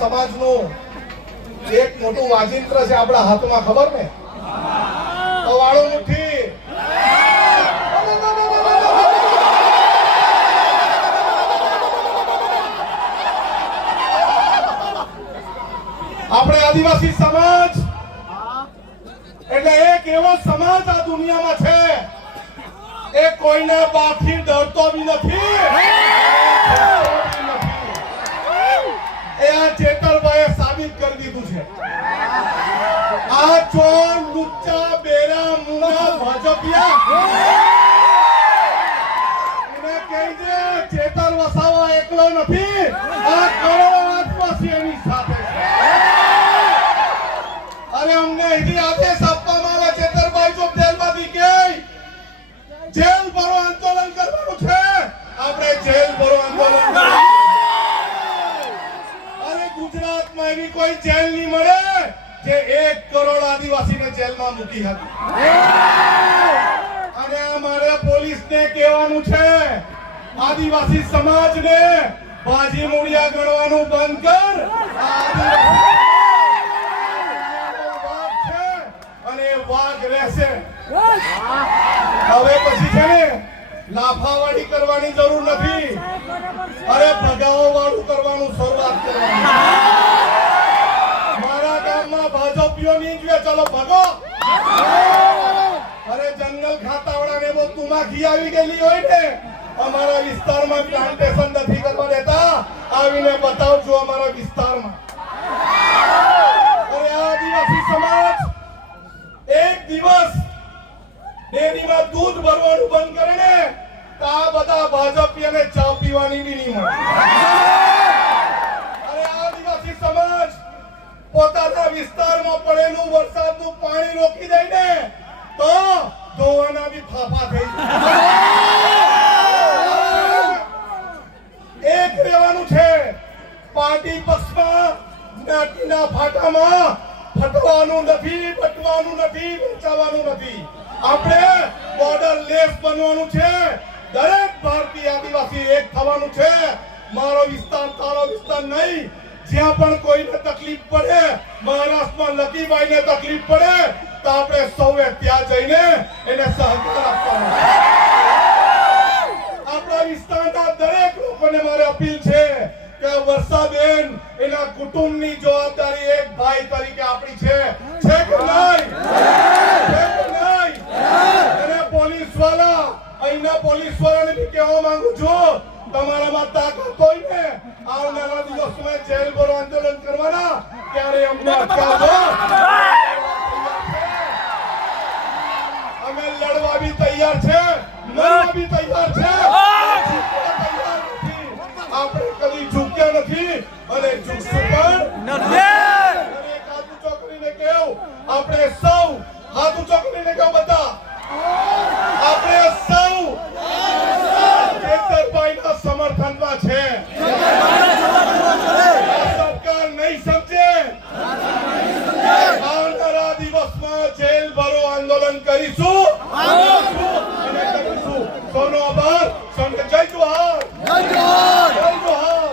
સમાજનું એક મોટું વાજિંત્ર છે આપણા હાથમાં, ખબર ને? વાળો મુઠ્ઠી આપણે આદિવાસી સમાજ એટલે એક એવો સમાજ આ દુનિયામાં છે એ કોઈના બાપથી ડરતો બી નથી. એ આ ચેતરભાઈએ સાબિત કરી દીધું છે. આ ચોર લુચ્ચા બેરા મુના ભાજપિયા એને કહેજે ચેતર વસાવા એકલો નથી, આ કરોડો આદિવાસી એની સાથે છે. અરે અમને અહીંથી આદેશ આપવામાં આવે ચેતરભાઈ જો જેલમાંથી કે જેલ ભરો આંદોલન કરવાનું છે, આપણે જેલ ભરો આંદોલન. અરે ગુજરાતમાં એવી કોઈ જેલ નહીં મળે જે 1 કરોડ આદિવાસીને જેલમાં મૂકી હતી. અને અમારે પોલીસને કહેવાનું છે, આદિવાસી સમાજને બાજી મૂળિયા ગણવાનું બંધ કર. અને વાઘ રહેશે. હવે પછી છે ને લાફાવાળી કરવાની જરૂર નથી. અરે ભગાવો વાળું કરવાનું શરૂઆત કરવાની. મારા ગામમાં ભાજપીઓ નહીં જોઈએ, ચલો ભગો. અરે જંગલ ખાતાવાળાને બહુ તુમાખી આવી ગયેલી હોય ને, અમારા વિસ્તારમાં પ્લાન્ટેશન નથી કરવા દેતા, આવીને બતાવજો અમારા વિસ્તારમાં. અરે આદિવાસી સમાજ એક દિવસ ડેરીમાં દૂધ ભરવાનું બંધ કરે ને તો આ બધા ભાજપીઓને ચા પીવાની બી નહીં મળે. અરે આદિવાસી સમાજ પોતાના વિસ્તારમાં પડેલું વરસાદનું પાણી રોકી દે ને તો ધોવાના બી ફાફા થઈ જાય. એક રહેવાનું છે. પાર્ટી પક્ષમાં જ્ઞાતિના ફાટામાં ફટવાનું નથી, બટવાનું નથી, વેચાવાનું નથી. આપણે બોર્ડર લેસ બનવાનું છે. દરેક ભારતીય આદિવાસી એક થવાનું છે. મારો વિસ્તાર તારો વિસ્તાર નહીં. જ્યાં પણ કોઈને તકલીફ પડે, મહારાષ્ટ્રમાં લકીભાઈને તકલીફ પડે તો આપણે સૌએ ત્યાં જઈને એને સહકાર આપવાનો. આપણા વિસ્તારના દરેક લોકોને મારે અપીલ છે કે વર્ષાબેન એના કુટુંબની જવાબદારી એક ભાઈ તરીકે આપણી છે કે નહીં? છે કે નહીં? અને પોલીસ વાળા, અહીંના પોલીસ વાળાને બી કહેવા માંગુ છું, તમારામાં તાકાત હોય ને આવનારા દિવસોમાં જેલ ભરો આંદોલન કરવાના, ત્યારે અમને અટકાવજો. અમે લડવા બી તૈયાર છે, લડવા બી તૈયાર છે. આપણે કદી ઝૂક્યા નથી અને ઝૂકશું પણ નથી. એક હાથ ઊંચો કરીને કહો, આપણે સૌ હાથ ઊંચો કરીને કહો બધા